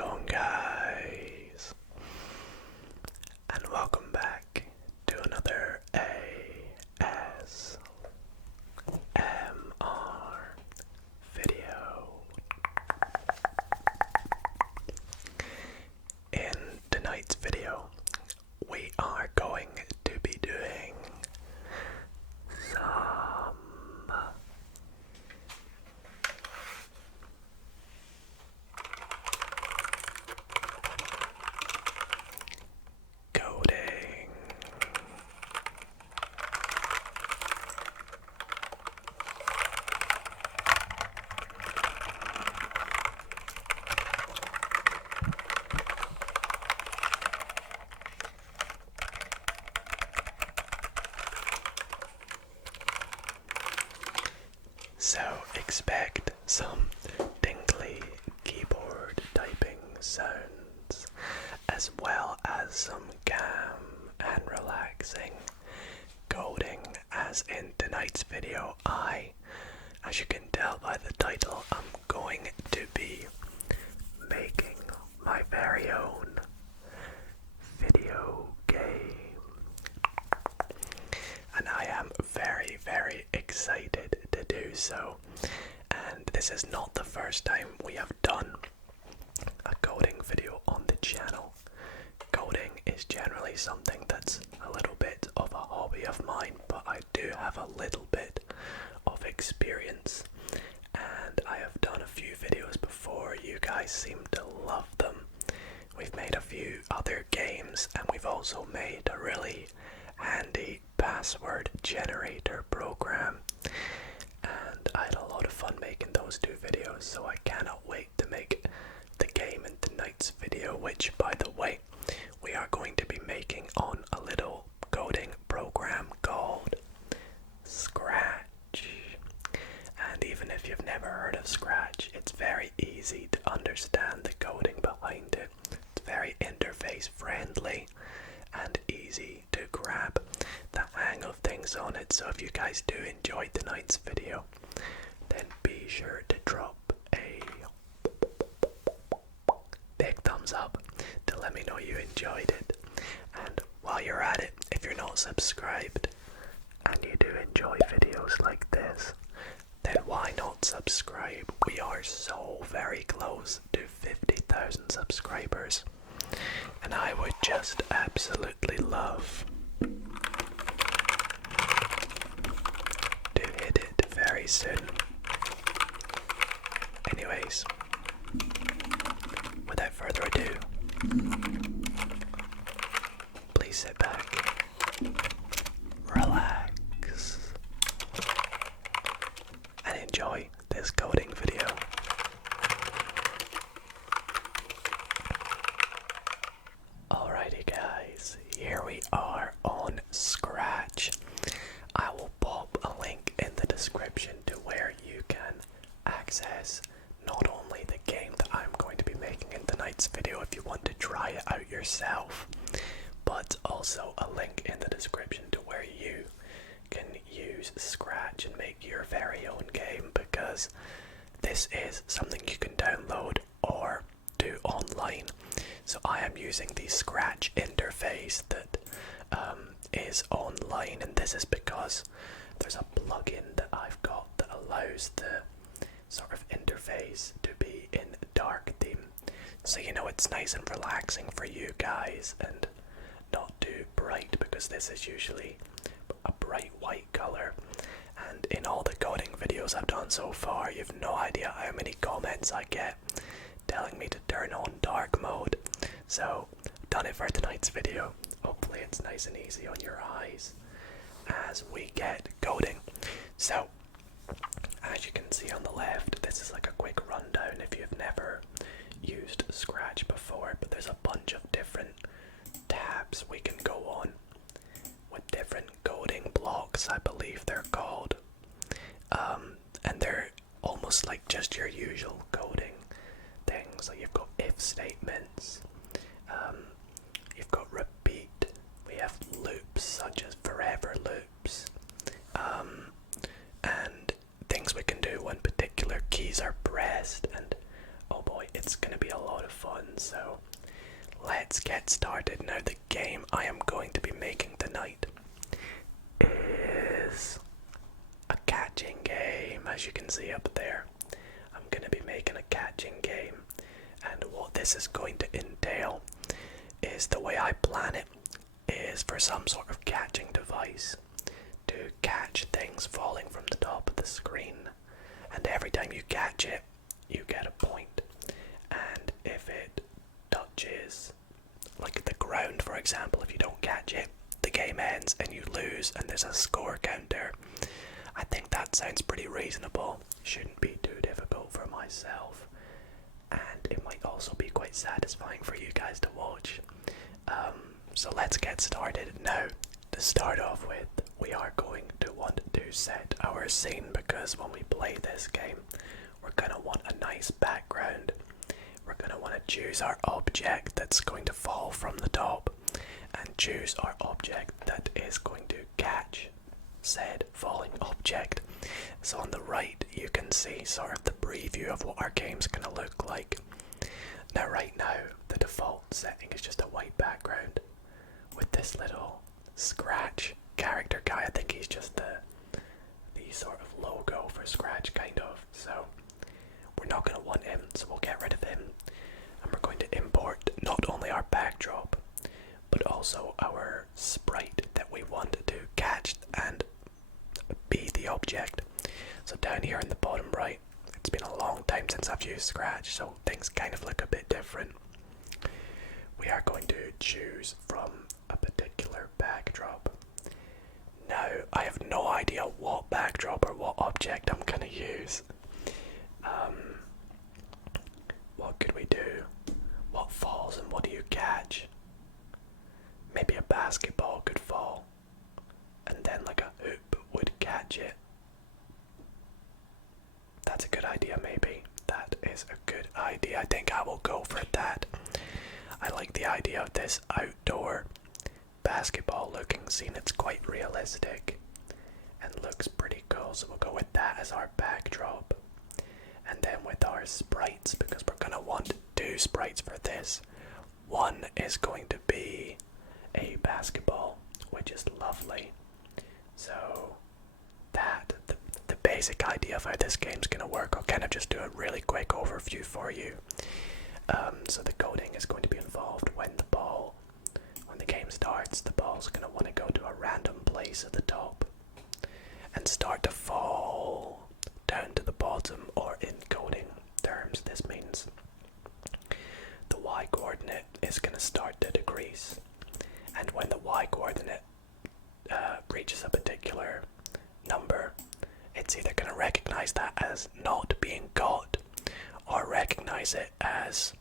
going, guys? And welcome back to another ASMR video. In tonight's video, we are going to be doing some coding. So expect some tingly keyboard typing sounds, as well as some calm and relaxing coding, as in tonight's video as you can tell by the title, I'm going to be making my very own video game. And I am very, very excited to do so. And this is not the first time we have done a coding video on the channel. Coding is generally something that's a little bit of a hobby of mine, but I do have a little bit of experience. And I have done a few videos before. You guys seem to love them. We've made a few other games, and we've also made a really handy password generator program, and I had a lot of fun making those two videos, so I cannot wait to make the game in tonight's video, which, by the way, we are going to be making on a little coding program called Scratch. And even if you've never heard of Scratch, it's very easy to understand the coding behind it. It's very interface friendly and easy to grab the hang of things on it. So if you guys do enjoy tonight's video, then be sure to drop a big thumbs up to let me know you enjoyed it. And while you're at it, if you're not subscribed and you do enjoy videos like this, then why not subscribe? We are so very close to 50,000 subscribers, and I would just absolutely love to hit it very soon. Anyways, without further ado, please sit back, relax, and enjoy this coding video. Alrighty guys, here we are on Scratch. I will pop a link in the description to where you can access not only the game that I'm going to be making in tonight's video if you want to try it out yourself, but also a link in the description to where you can use Scratch and make your very own game, because this is something you can download or do online. So I am using the Scratch interface that is online, and this is because there's a plugin that I've got that allows the sort of interface to be in dark theme, so you know it's nice and relaxing for you guys and not too bright, because this is usually a bright white color. And in all the coding videos I've done so far, you've no idea how many comments I get telling me to turn on dark mode. So I've done it for tonight's video. Hopefully it's nice and easy on your eyes as we get coding. So as you can see on the left, this is like a quick rundown if you've never used Scratch before, but there's a bunch of different tabs we can go on with different coding blocks, I believe they're called, and they're almost like just your usual coding things. Like you've got if statements, you've got repeat, we have loops such as forever loops, and things we can do when particular keys are pressed, and oh boy, it's gonna be a lot of fun. So let's get started. Now the game I am going to be making tonight is a catching game, as you can see up there. I'm going to be making a catching game, and what this is going to entail is, the way I plan it is for some sort of catching device to catch things falling from the top of the screen, and every time you catch it you get a point, and if it touches like the ground, for example, if you don't catch it, the game ends and you lose and there's a score counter. I think that sounds pretty reasonable. Shouldn't be too difficult for myself, and it might also be quite satisfying for you guys to watch. So let's get started. Now, to start off with, we are going to want to set our scene, because when we play this game, we're going to want a nice background. We're going to want to choose our object that's going to fall from the top, and choose our object that is going to catch said falling object. So on the right you can see sort of the preview of what our game's going to look like. Now right now the default setting is just a white background with this little Scratch character guy. I think he's just the sort of logo for Scratch, kind of. So we're not going to want him, so we'll get rid of him, and we're going to import not only our backdrop but also our sprite that we want to catch and be the object. So down here in the bottom right, it's been a long time since I've used Scratch, so things kind of look a bit different. We are going to choose from a particular backdrop. Now, I have no idea what backdrop or what object I'm going to use. What could we do? What falls and what do you catch? Maybe a basketball could fall, and then like a hoop would catch it. That's a good idea, maybe. That is a good idea. I think I will go for that. I like the idea of this outdoor basketball looking scene. It's quite realistic and looks pretty cool, so we'll go with that as our backdrop. And then with our sprites, because we're going to want 2 sprites for this, one is going to be a basketball, which is lovely. So that, the basic idea of how this game's going to work, I'll kind of just do a really quick overview for you. So the coding is going to be involved when the game starts, the ball's going to want to go to a random place at the top and start to fall down to the bottom, or in coding terms this means the y coordinate is going to start to decrease, and when the y coordinate reaches a particular number, it's either going to recognize that as not being caught or recognize it as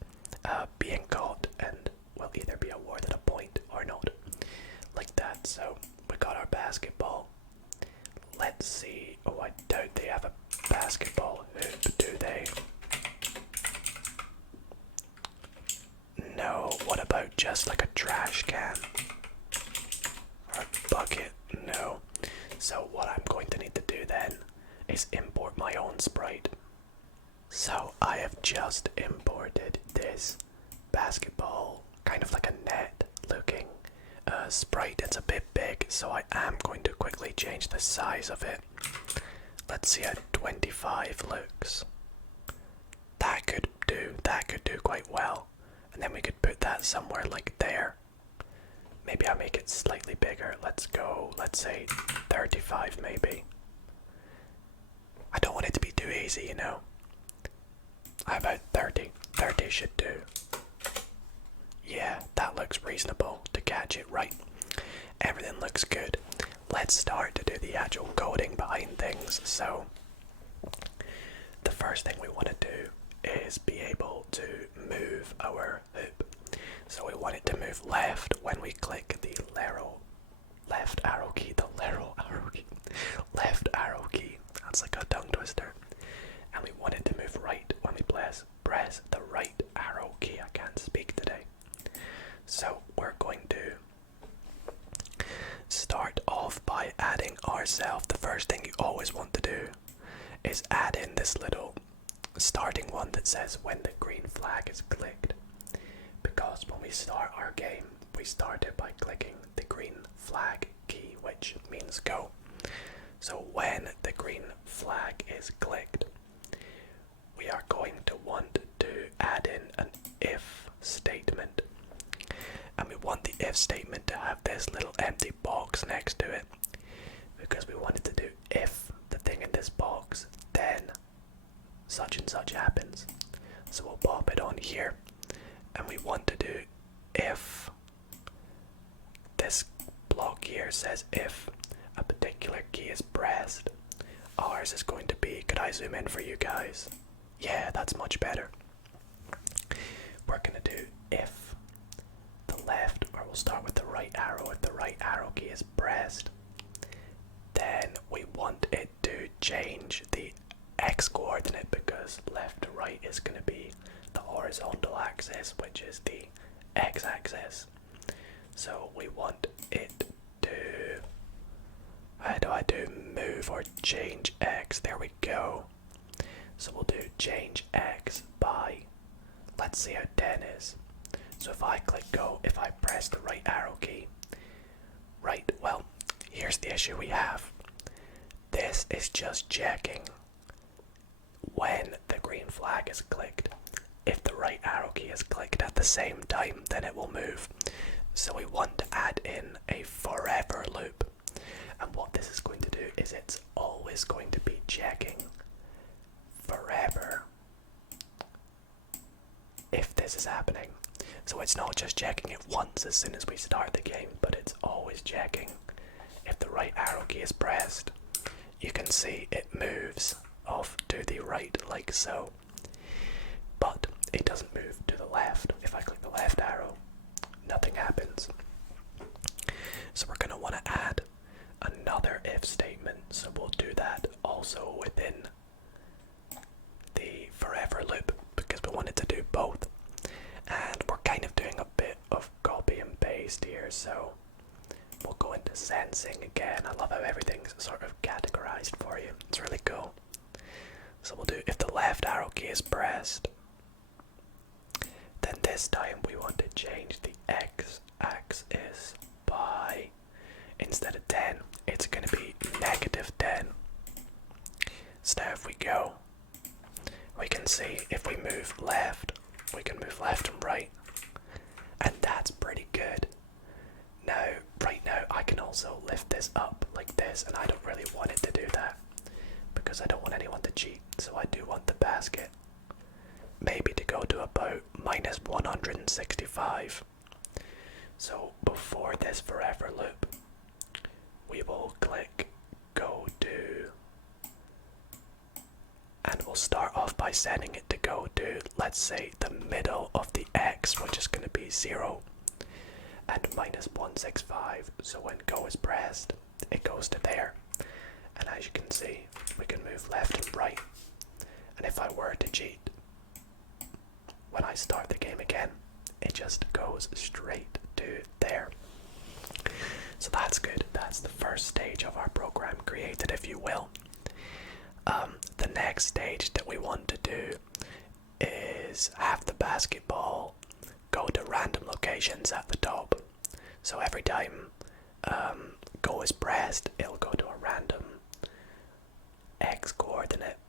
being caught, and will either be awarded a point or not, like that. So we got our basketball. Let's see. Oh, I doubt they have a basketball hoop, do they? No. What about just like a trash can or a bucket? No. So what I'm going to need to do then is import my own sprite. So I have just imported this basketball, kind of like a net looking sprite. It's a bit big, so I am going to quickly change the size of it. Let's see how 25 looks. That could do quite well. And then we could put that somewhere like there. Maybe I'll make it slightly bigger. Let's say 35 maybe. I don't want it to be too easy, you know. How about 30? 30 should do. Yeah, that looks reasonable to catch it right. Everything looks good. Let's start to do the actual coding behind things. So, the first thing we want to do is be able to move our hoop. So we want it to move left when we click the left arrow key. That's like a tongue twister. And we want it to move right when we press the right arrow key. I can't speak today. So we're going to start off by adding ourselves. The first thing you always want to do is add in this little starting one that says when the green flag is clicked. we start our game, we start it by clicking the green flag key, which means go. So when the green flag is clicked, we are going to want to add in an if statement. And we want the if statement to have this little empty box next to it, because we wanted to do if the thing in this box, then such and such happens. So we'll pop it on here, and we want to do if this block here says if a particular key is pressed. Ours is going to be, could I zoom in for you guys? Yeah, that's much better. We're going to do if the left, or we'll start with the right arrow. If the right arrow key is pressed, then we want it to change the x coordinate, because left to right is going to be the horizontal axis, which is the x axis. So we want it to, how do I do move or change x? There we go. So we'll do change x by, let's see how 10 is. So if I click go, if I press the right arrow key, right, well, here's the issue we have. This is just checking when the green flag is clicked. If the right arrow key is clicked at the same time, then it will move. So we want to add in a forever loop. And what this is going to do is it's always going to be checking forever if this is happening. So it's not just checking it once as soon as we start the game, but it's always checking if the right arrow key is pressed. You can see it moves off to the right like so, but it doesn't move to the left. If I click the left arrow, nothing happens. So we're going to want to add another if statement, so we'll do that also within the forever loop, because we wanted to do both. And we're kind of doing a bit of copy and paste here, so we'll go into sensing again. I love how everything's sort of categorized for you. It's really cool. So we'll do if the left arrow key is pressed, then this time we want to change the x axis by, instead of 10, it's going to be -10. So now if we go, we can see if we move left, we can move left and right, and that's pretty good. Now, right now, I can also lift this up like this, and I don't really want it to do that, because I don't want anyone to cheat, so I do want the basket maybe to go to about -165. So before this forever loop, we will click go to, and we'll start off by setting it to go to, let's say, the middle of the x, which is going to be 0, and -165. So when go is pressed, it goes to there. And as you can see, we can move left and right. And if I were to cheat, when I start the game again, it just goes straight to there. So that's good. That's the first stage of our program created, if you will. The next stage that we want to do is have the basketball go to random locations at the top. So every time go is pressed, it'll go to a random x coordinate,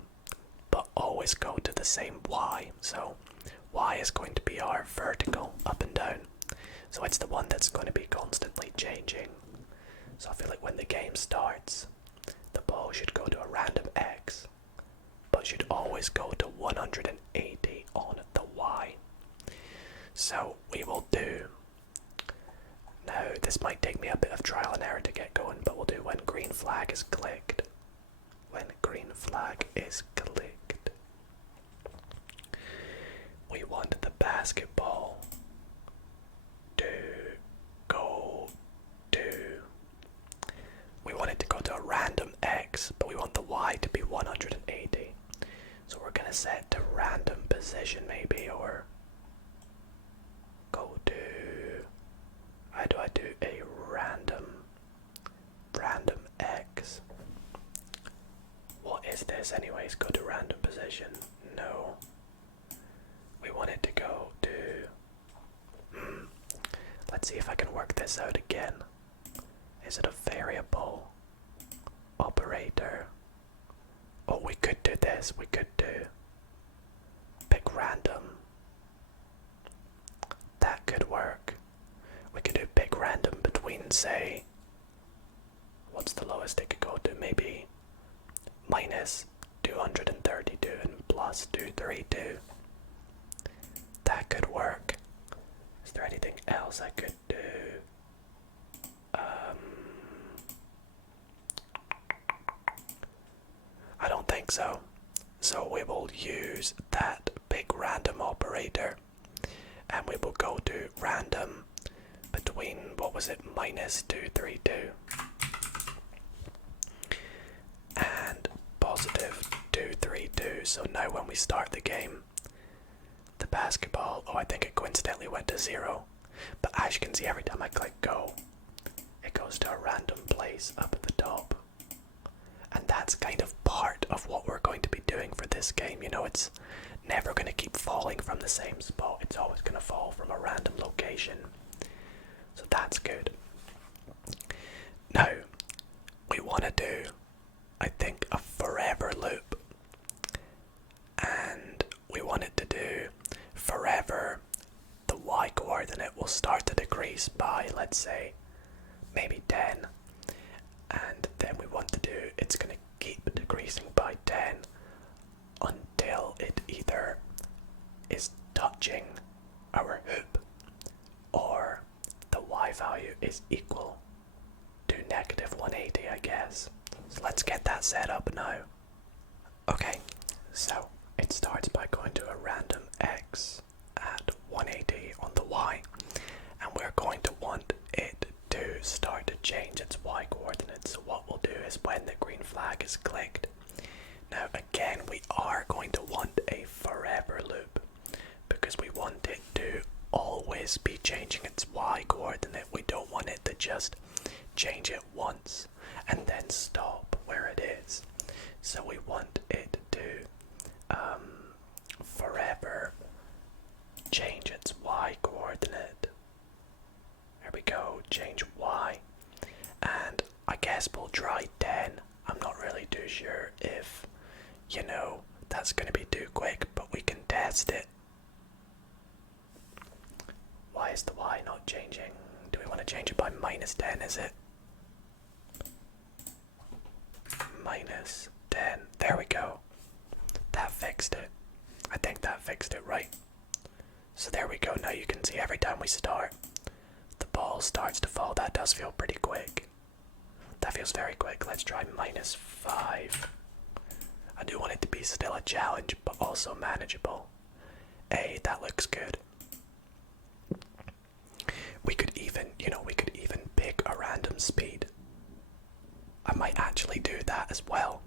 but always go to the same y. So y is going to be our vertical up and down. So it's the one that's going to be constantly changing. So I feel like when the game starts, the ball should go to a random x, but should always go to 180 on the y. So we will do, now this might take me a bit of trial and error to get going, but we'll do when green flag is clicked. When green flag is clicked, we want the basketball to go to, we want it to go to a random x, but we want the y to be 180. So we're going to set to random position maybe, or go to, how do I do a random x? What is this anyways? Go to random position. No. We want it to go to, Let's see if I can work this out again. Is it a variable operator? Oh, we could do this. We could do pick random. That could work. We could do pick random between, say, what's the lowest it could go to? Maybe minus 232 and plus 232. That could work. Is there anything else I could do? I don't think so. So we will use that pick random operator and we will go to random between, what was it, minus 232 and positive 232. So now when we start the game, the basketball, oh, I think it coincidentally went to 0. But as you can see, every time I click go, it goes to a random place up at the top. And that's kind of part of what we're going to be doing for this game. You know, it's never going to keep falling from the same spot. It's always going to fall from a random location. So that's good. Now, we want to do, I think, a forever loop. And we want it to do forever. The y coordinate will start to decrease by, let's say, maybe 10. And then we want to do, it's going to keep decreasing by 10 until it either is touching our hoop or the y value is equal to negative 180, I guess. So let's get that set up now. Okay, so it starts by going to a random x at 180 on the y, and we're going to want it to start to change its y coordinates. So what we'll do is when the green flag is clicked, now again we are going to want a forever loop because we want it to always be changing its y coordinate. We don't want it to just change it once and then stop where it is. So we want it to forever change its y coordinate. There we go, change y. And I guess we'll try 10. I'm not really too sure if, you know, that's going to be too quick, but we can test it. Why is the y not changing? Do we want to change it by minus 10, is it? Minus 10. There we go. That fixed it. I think that fixed it, right? So there we go. Now you can see every time we start, the ball starts to fall. That does feel pretty quick. That feels very quick. Let's try minus 5. I do want it to be still a challenge, but also manageable. Hey, that looks good. We could even, pick a random speed. I might actually do that as well.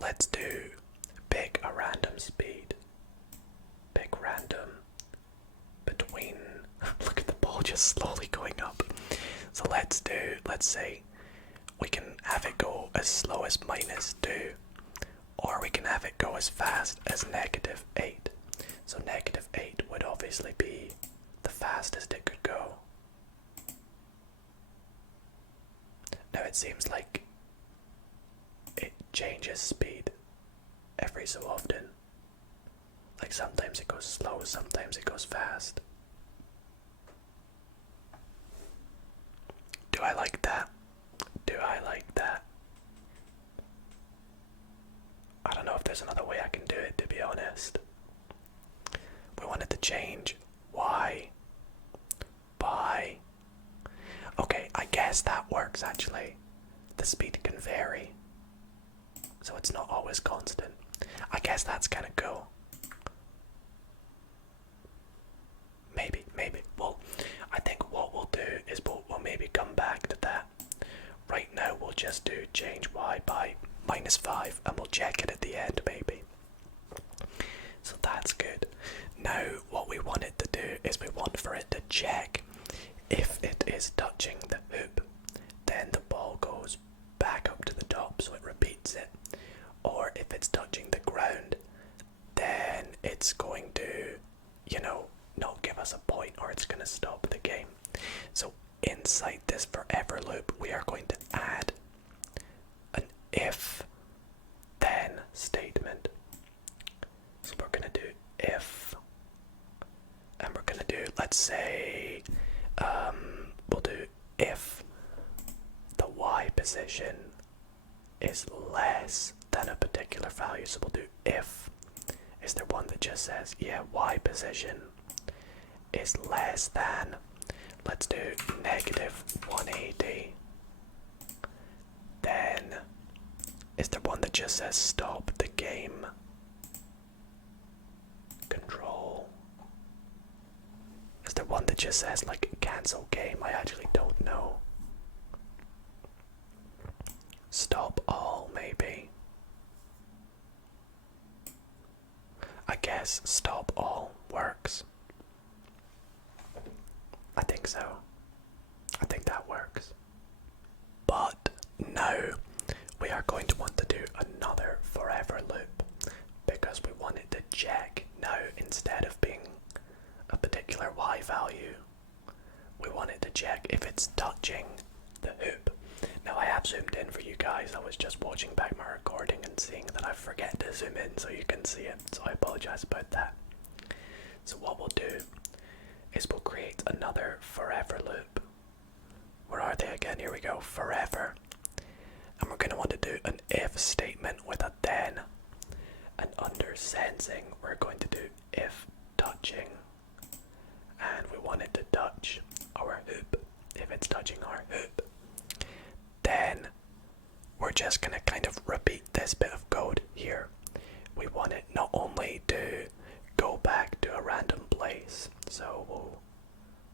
Let's do pick a random speed. Pick random between, look at the ball just slowly going up. So let's say we can have it go as slow as minus 2, or we can have it go as fast as negative 8. So negative 8 would obviously be the fastest it could go. Now it seems like it changes speed every so often. Like sometimes it goes slow, sometimes it goes fast. Do I like that? Do I like that? I don't know if there's another way I can do it, to be honest. We wanted to change y by... Okay, I guess that works actually. The speed can vary, so it's not always constant. I guess that's kind of cool. Maybe. Well, I think what we'll do is we'll maybe come back to that. Right now we'll just do change y by minus 5 and we'll check it at the end maybe. So that's good. Now what we want it to do is we want for it to check if it is touching the hoop, then the ball goes back up to the top so it repeats it. Or if it's touching the ground, then it's going to, not give us a point, or it's going to stop the game. So inside this forever loop, we are going to add an if then statement. So we're going to do if, and we're going to do, let's say, we'll do if the y position is less than a particular value. So we'll do if. Is there one that just says, yeah, y position is less than, let's do negative 180. Then, is there one that just says stop the game control? Is there one that just says like cancel game? I actually don't know. Stop all, maybe. I guess stop all works. I think so. I think that works. But now we are going to want to do another forever loop because we want it to check now instead of being a particular y value. We want it to check if it's touching the hoop. Now I have zoomed in for you guys. I was just watching back my recording and seeing that I forget to zoom in so you can see it. So I apologize about that. So what we'll do is we'll create another forever loop. Where are they again? Here we go. Forever. And we're going to want to do an if statement with a then. And under sensing, we're going to do if touching. And we want it to touch our hoop. If it's touching our hoop. Then we're just going to kind of repeat this bit of code here. We want it not only to go back to a random place, so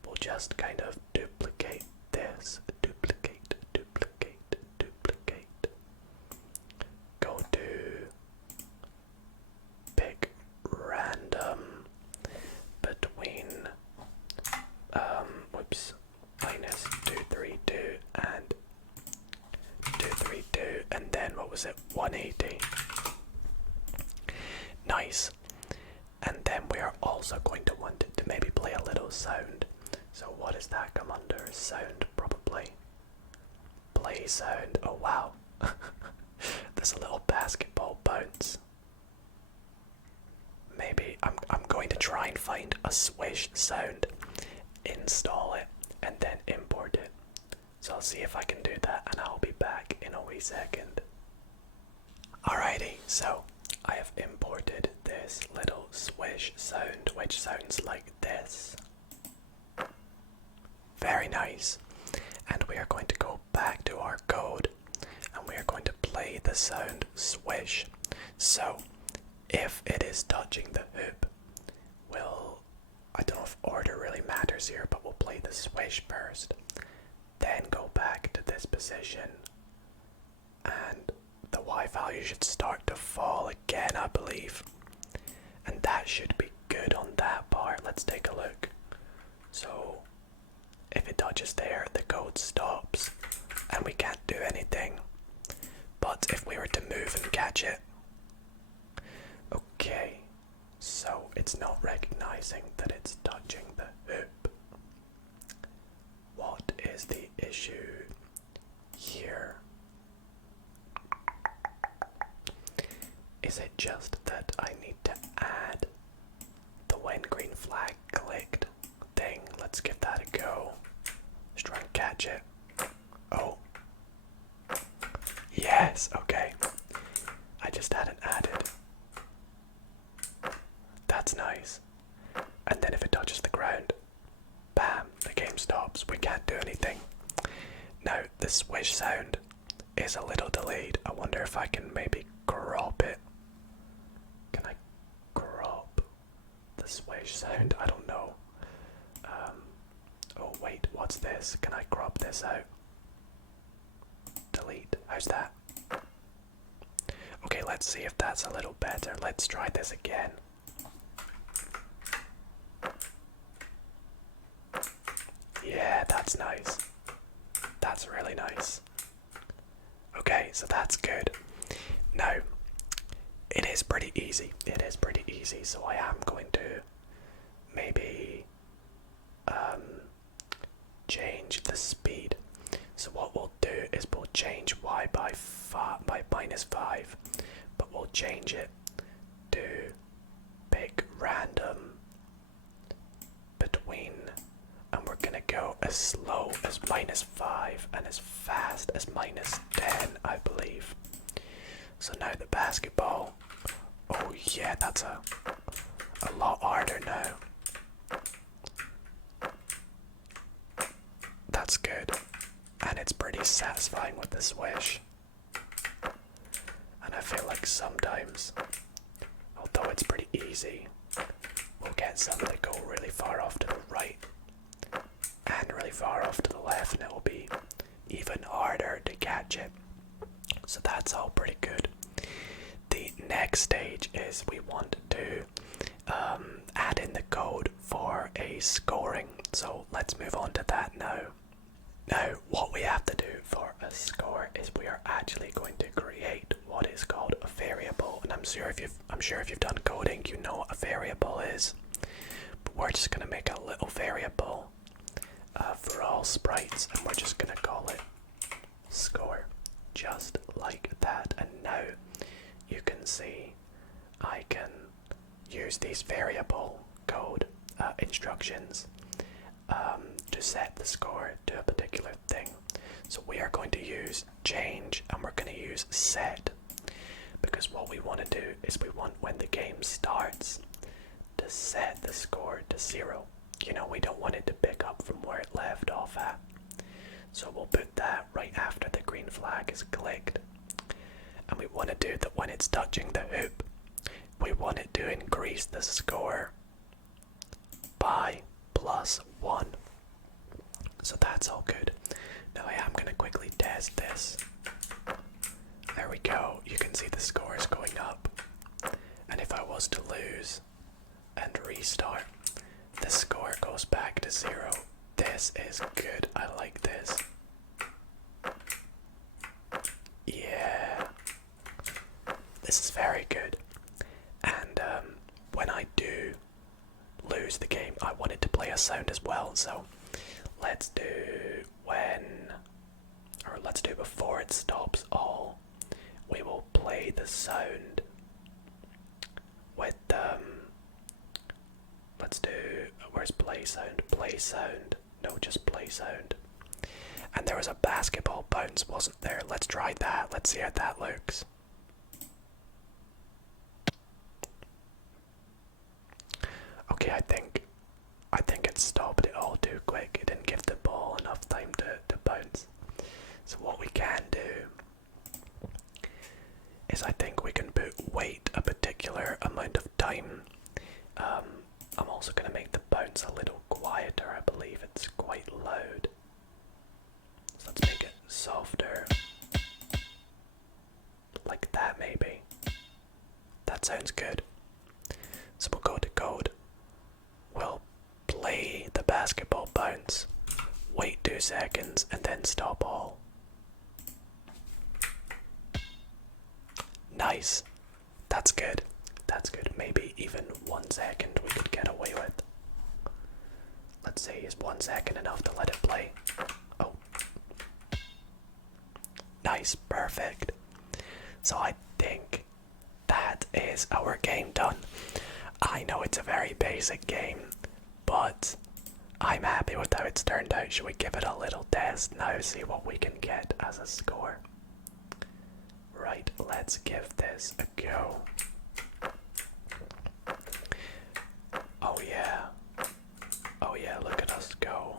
we'll just kind of duplicate this. Duplicate. Go to pick random between minus 232 and 232, and then what was it, 180. Nice. And then we are also going to want it to maybe play a little sound. So what does that come under? Sound, probably. Play sound. Oh wow. There's a little basketball bounce. Maybe I'm going to try and find a Swish sound, install it, and then import it. So I'll see if I can do that, and I'll be back in a wee second. Alrighty, so I have imported this little Swish sound, which sounds like this. Very nice. And we are going to go back to our code, and we are going to play the sound Swish. So, if it is touching the hoop, I don't know if order really matters here, but we'll play the Swish first. Then go back to this position, and the Y value should start to fall again, I believe. And that should be good on that part. Let's take a look. So, if it touches there, the code stops, and we can't do anything. But if we were to move and catch it, okay, so it's not recognizing that it's touching the hoop. What is the issue here? Is it just that I need to add the when green flag clicked thing? Let's give that a go. Let's try and catch it. Oh. Yes, okay. I just hadn't added. That's nice. And then if it touches the ground, bam, the game stops. We can't do anything. Now, the Swish sound is a little delayed. I wonder if I can maybe crop it. Can I crop the Swish sound? I don't know. Oh wait, what's this? Can I crop this out? Delete. How's that? Okay, let's see if that's a little better. Let's try this again. Yeah, that's nice. That's really nice. Okay, so that's good. Now, it is pretty easy. It is pretty easy, so I am going to maybe change the speed. So what we'll do is we'll change y by -5, but we'll change it to pick random between, and we're gonna go as slow as -5 and as fast as -10, I believe. So now the basketball. Oh yeah, that's a lot harder now. That's good. And it's pretty satisfying with the swish. And I feel like sometimes, although it's pretty easy, we'll get some that go really far off to the right and really far off to the left, and it will be even harder to catch it. So that's all pretty good. The next stage is we want to add in the code for a scoring. So let's move on to that now. Now, what we have to do for a score is we are actually going to create what is called a variable. And I'm sure if you've done coding, you know what a variable is. But we're just gonna make a little variable for all sprites, and we're just gonna call it score, just like that. And now you can see I can use these variable code instructions to set the score to a particular thing. So we are going to use change, and we're going to use set, because what we want to do is we want, when the game starts, to set the score to 0. You know, we don't want it to pick up from where it left off at. So we'll put that right after the green flag is clicked. And we want to do that when it's touching the hoop, we want it to increase the score by +1. So that's all good. Now I am going to quickly test this. There we go. You can see the score is going up. And if I was to lose and restart, the score goes back to 0. This is good. I like this. Yeah. This is very good. And when I do lose the game, I wanted to play a sound as well. So let's do let's do before it stops all. We will play the sound with let's do, where's play sound? Play sound. No, just play sound. And there was a basketball bounce, wasn't there? Let's try that. Let's see how that looks. Okay, I think it stopped it all too quick. It didn't give the ball enough time to bounce. So what we can do is I think we can wait a particular amount of time. I'm also going to make the bounce a little quieter. I believe it's quite loud. So let's make it softer. Like that maybe. That sounds good. So we'll go to code. We'll play the basketball bounce, wait 2 seconds, and then stop all. Nice. That's good. That's good. Maybe even 1 second we could get away with. Let's see, is 1 second enough to let it play? Oh. Nice. Perfect. So I think that is our game done. I know it's a very basic game, but I'm happy with how it's turned out. Should we give it a little test now, see what we can get as a score? Right, let's give this a go. Oh yeah. Oh yeah, look at us go.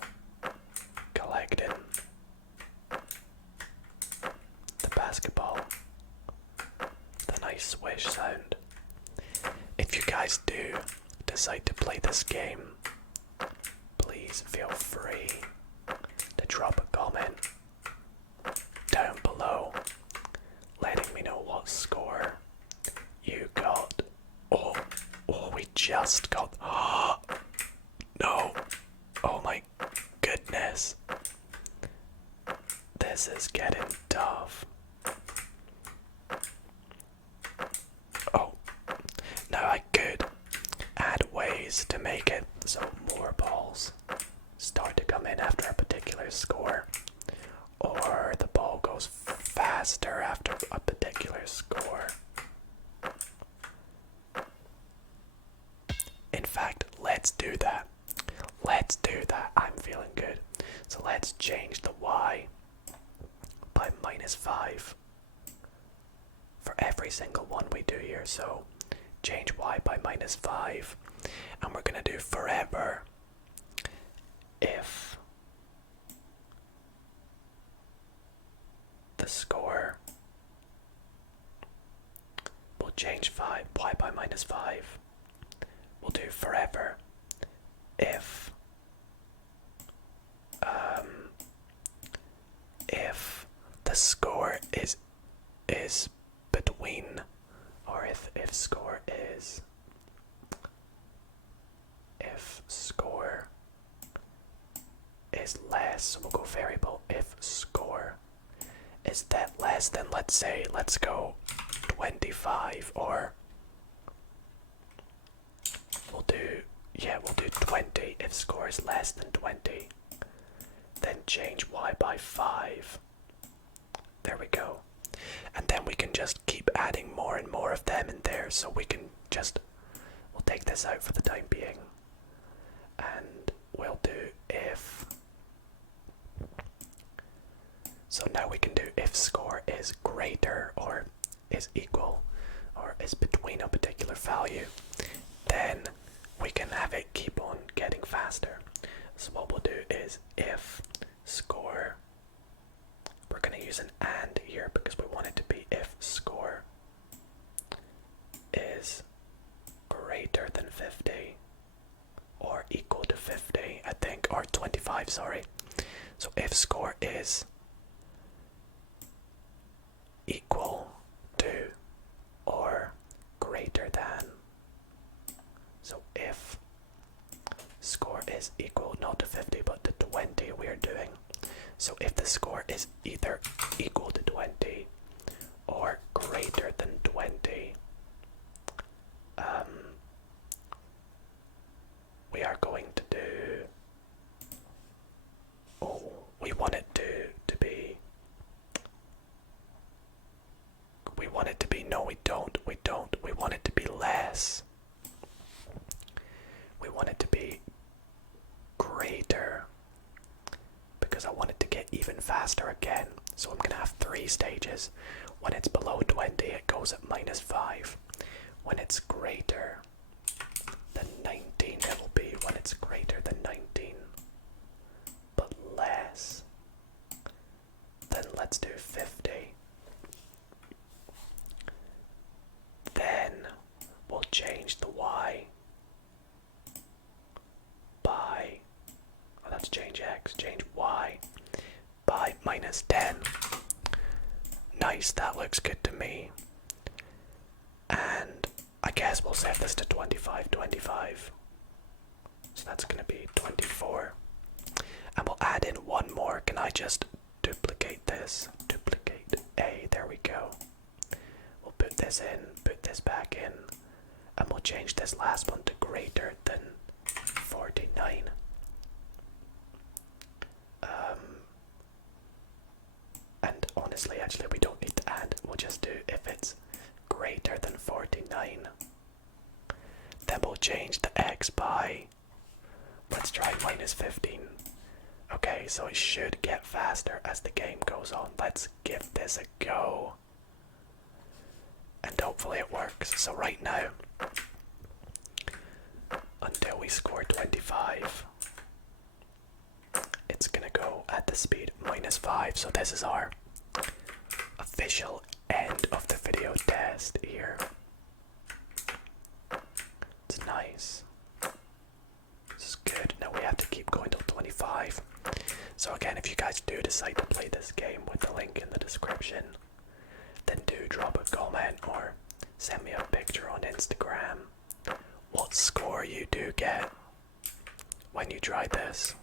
Collecting the basketball. The nice swish sound. If you guys do decide to play this game, please feel free to drop a comment down below letting me know what score you got. Oh, we just got... No. Oh my goodness. This is getting tough. Oh. Now I could add ways to make it so more balls start to come in after a particular score, or the ball goes faster after a particular score. In fact, let's do that. Let's do that. I'm feeling good. So let's change the y by -5 for every single one we do here. So change y by -5, and we're gonna do forever if the score, we'll change y by -5. We'll do forever if the score is between, or if score is less, so we'll go variable if score is that less than, let's say, let's go 25, or we'll do 20 if score is less than 20. Then change y by 5. There we go. And then we can just keep adding more and more of them in there, so we can just, we'll take this out for the time being, and we'll do if. So now we can do if score is greater, or is equal, or is between a particular value, then we can have it keep on getting faster. So what we'll do is if score, we're going to use an and here because we want it to be if score is greater than 50 or equal to 50, I think, or 25, sorry. So if score is equal to or greater than, so if score is equal not to 50 but to 20 we are doing. So if the score is either equal to 20 or greater than 20, we are going to do, we want it to be, no we don't, we want it to be less. We want it to be greater, because I want it to get even faster again. So I'm going to have 3 stages. When it's below 20, it goes at -5. When it's greater than 19, it will be when it's greater than 19, but less. Then let's do 50. Then we'll change the y by, let's change x, change y by -10. Nice, that looks good to me. And I guess we'll set this to 25. So that's going to be 24. And we'll add in one more. Can I just duplicate this? Duplicate A, there we go. We'll put this in, put this back in, and we'll change this last one to greater than 49. And honestly, actually, we don't need to add. We'll just do if it's greater than 49. Then we'll change the x by, let's try -15. Okay, so it should get faster as the game goes on. Let's give this a go. And hopefully it works. So right now, until we score 25, it's gonna go at the speed -5. So this is our official end of the video test here. It's nice. This is good. Now we have to keep going till 25. So again, if you guys do decide to play this game with the link in the description, then do drop a comment or send me a picture on Instagram what score you do get when you try this.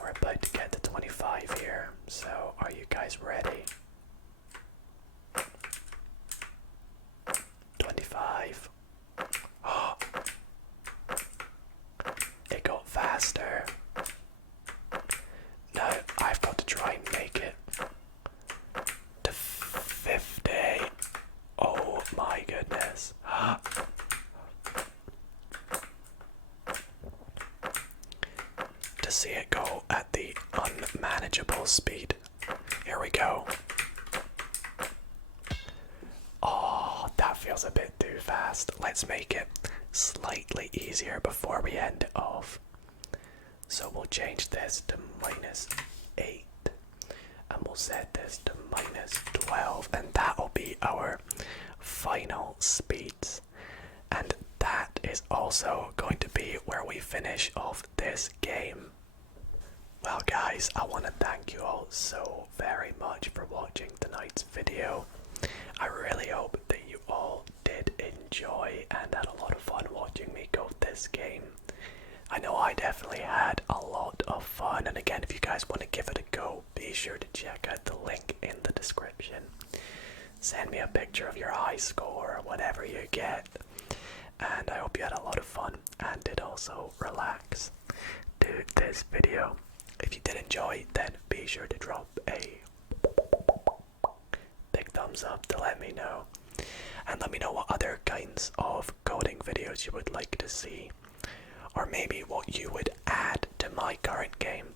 We're about to get to 25 here, so are you guys ready? 25. Oh, it got faster. see it go at the unmanageable speed. Here we go. Oh, that feels a bit too fast. Let's make it slightly easier before we end it off. So we'll change this to -8. And we'll set this to -12. And that'll be our final speeds. And that is also going to be where we finish off this game. Well guys, I want to thank you all so very much for watching tonight's video. I really hope that you all did enjoy and had a lot of fun watching me go this game. I know I definitely had a lot of fun, and again, if you guys want to give it a go, be sure to check out the link in the description. Send me a picture of your high score or whatever you get. And I hope you had a lot of fun and did also relax to this video. If you did enjoy, then be sure to drop a big thumbs up to let me know. And let me know what other kinds of coding videos you would like to see. Or maybe what you would add to my current game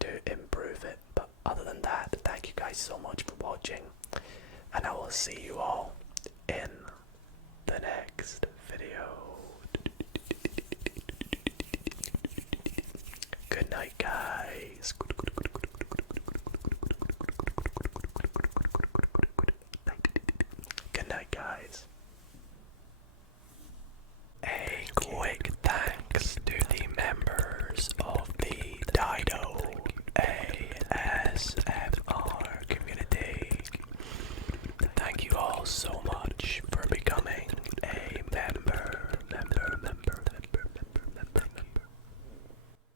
to improve it. But other than that, thank you guys so much for watching. And I will see you all in the next